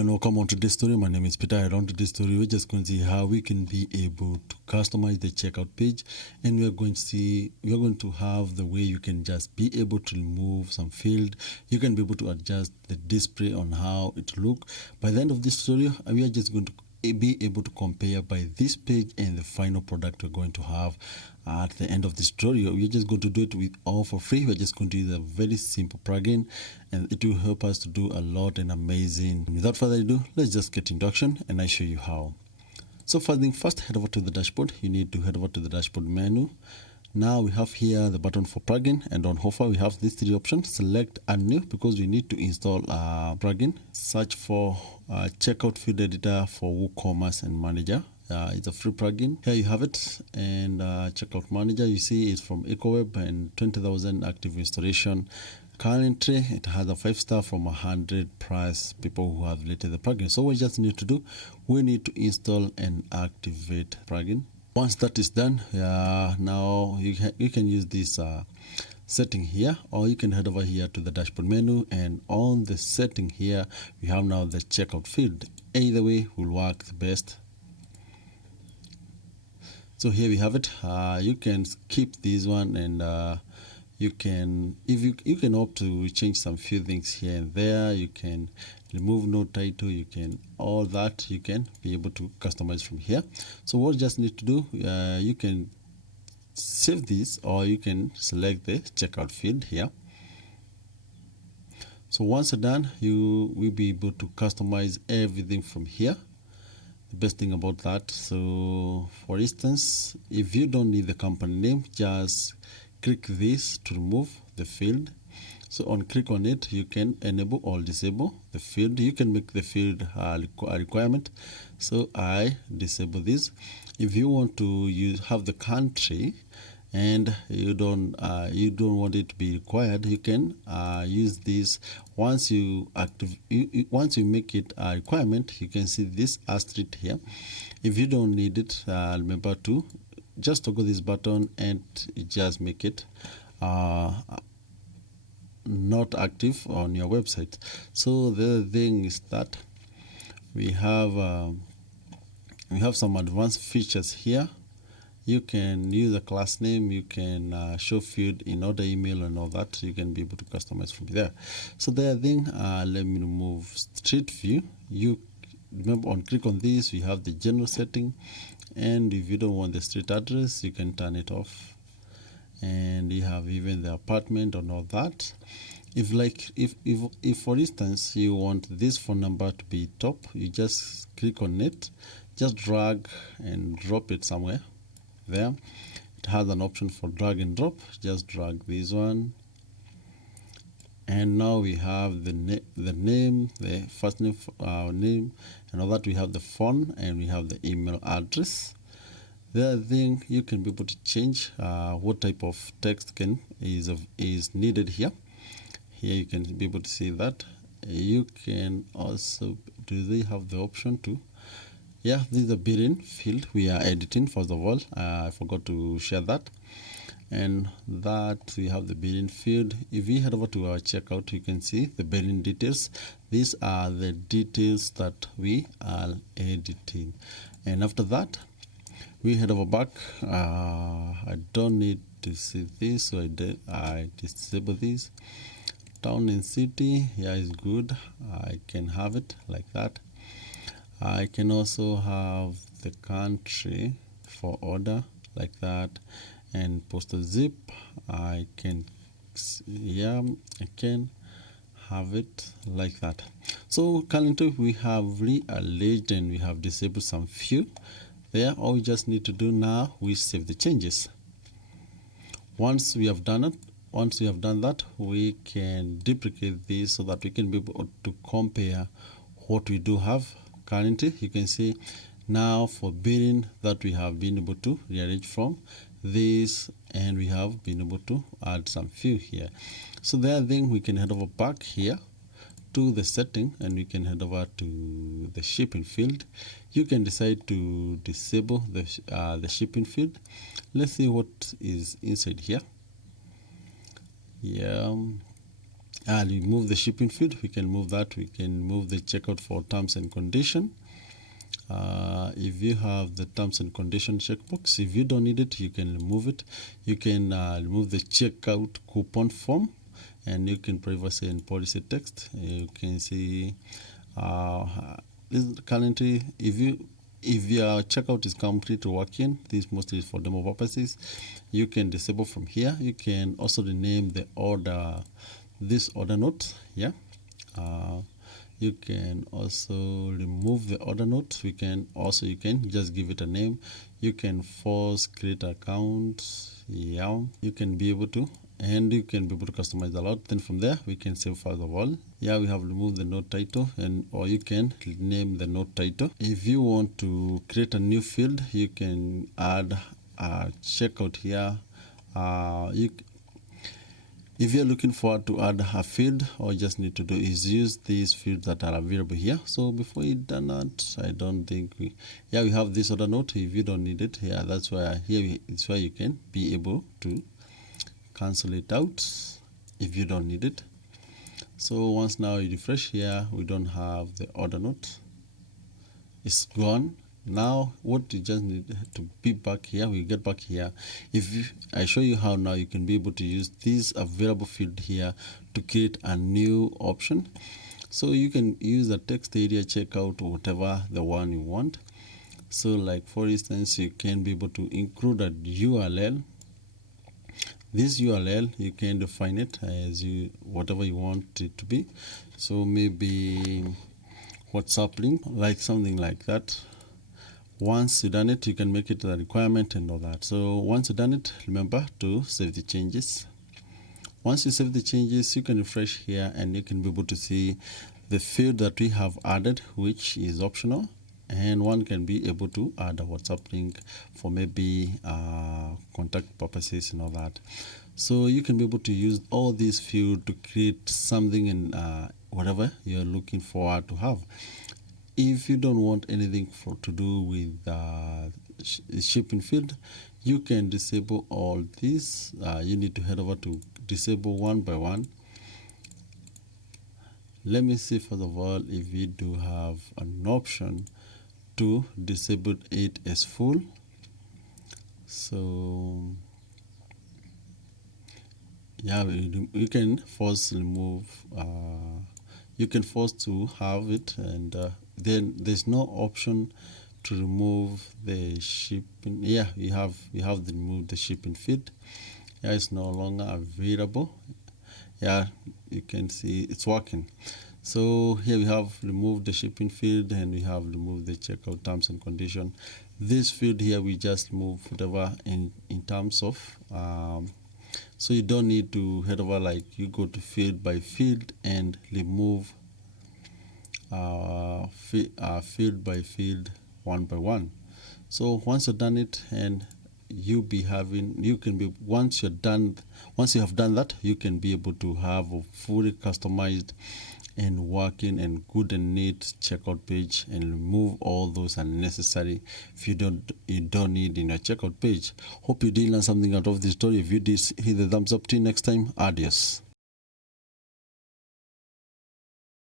Hello and welcome on today's story. My name is Peter. And on today's story, we're just going to see how we can be able to customize the checkout page, and we're going to have the way you can just be able to remove some field. You can be able to adjust the display on how it look. By the end of this tutorial, we are just going to be able to compare by this page and the final product we're going to have at the end of this tutorial. We're just going to do it with all for free. We're just going to use a very simple plugin, and it will help us to do a lot and amazing. Without further ado, let's just get introduction and I show you how. So first thing first, head over to the dashboard. You need to head over to the dashboard menu. Now we have here the button for plugin, and on offer we have these three options. Select add new because we need to install a plugin. Search for checkout field editor for WooCommerce and manager. It's a free plugin. Here you have it, and checkout manager you see is from EcoWeb and 20,000 active installation. Currently it has a 5-star from 100 plus people who have related the plugin. So what we just need to do, we need to install and activate plugin. Once that is done, now you can use this setting here, or you can head over here to the dashboard menu, and on the setting here we have now the checkout field. Either way will work the best. So here we have it. You can skip this one, and you can, if you can opt to change some few things here and there. You can remove no title, you can all that you can be able to customize from here. So what you just need to do, you can save this, or you can select the checkout field here. So once you're done, you will be able to customize everything from here. The best thing about that, so for instance, if you don't need the company name, just click this to remove the field. So on click on it, you can enable or disable the field. You can make the field a requirement. So I disable this. If you want to have the country and you don't want it to be required, you can use this. Once you make it a requirement, you can see this asterisk here. If you don't need it, remember to just toggle this button and just make it not active on your website. So the other thing is that we have some advanced features here. You can use a class name, you can show field in order email and all that. You can be able to customize from there. So the other thing, let me remove street view. You remember, on click on this, we have the general setting, and if you don't want the street address, you can turn it off. And you have even the apartment and all that. If for instance you want this phone number to be top, you just click on it, just drag and drop it somewhere there. It has an option for drag and drop. Just drag this one, and now we have the name, the first name, name, and all that. We have the phone, and we have the email address. The other thing, you can be able to change what type of text is needed here. Here you can be able to see that. You can also, do they have the option to, this is the built-in field we are editing. First of all, I forgot to share that. And that we have the built-in field. If we head over to our checkout, you can see the built-in details. These are the details that we are editing. And after that, we head over back. I don't need to see this, so I disable this. Town and city, is good. I can have it like that. I can also have the country for order like that, and postal zip. I can have it like that. So currently we have rearranged and we have disabled some few there. All we just need to do now, we save the changes. Once we have done that, we can duplicate this so that we can be able to compare what we do have currently. You can see now for billing that we have been able to rearrange from this, and we have been able to add some few here. So the other thing, we can head over back here to the setting, and we can head over to the shipping field. You can decide to disable the shipping field. Let's see what is inside here. remove the shipping field. We can move that. We can move the checkout for terms and condition. If you have the terms and condition checkbox, if you don't need it, you can remove it. You can remove the checkout coupon form, and you can privacy and policy text. You can see this currently, if your checkout is completely working, this mostly is for demo purposes, you can disable from here. You can also rename the order, this order note. You can also remove the order note. You can just give it a name. You can force create account. You can be able to, and you can be able to customize a lot. Then from there we can save first of all. We have removed the note title, or you can name the note title. If you want to create a new field, you can add a checkout here. If you're looking forward to add a field, all you just need to do is use these fields that are available here. So before you done that, I don't think we have this other note. If you don't need it, that's why it's where you can be able to cancel it out if you don't need it. So once now you refresh here, we don't have the order note. It's gone. Now what you just need to be back here, we get back here. I show you how now you can be able to use this available field here to create a new option. So you can use a text area, checkout, whatever the one you want. So like for instance, you can be able to include a URL. This URL, you can define it as whatever you want it to be. So maybe WhatsApp link, like something like that. Once you've done it, you can make it a requirement and all that. So once you've done it, remember to save the changes. Once you save the changes, you can refresh here and you can be able to see the field that we have added, which is optional. And one can be able to add a WhatsApp link for maybe contact purposes and all that. So you can be able to use all these fields to create something in whatever you're looking forward to have. If you don't want anything to do with shipping field, you can disable all these. You need to head over to disable one by one. Let me see first of all if we do have an option to disable it as full. So you can force remove. You can force to have it, and then there's no option to remove the shipping. You have to remove the shipping field. It's no longer available. You can see it's working. So here we have removed the shipping field, and we have removed the checkout terms and condition. This field here, we just move whatever in terms of so you don't need to head over, like you go to field by field and remove field by field one by one. So once you've done it, and once you have done that, you can be able to have a fully customized and working and good and neat checkout page, and remove all those unnecessary if you don't need in your checkout page. Hope you did learn something out of this story. If you did, hit the thumbs up. Till next time, adios.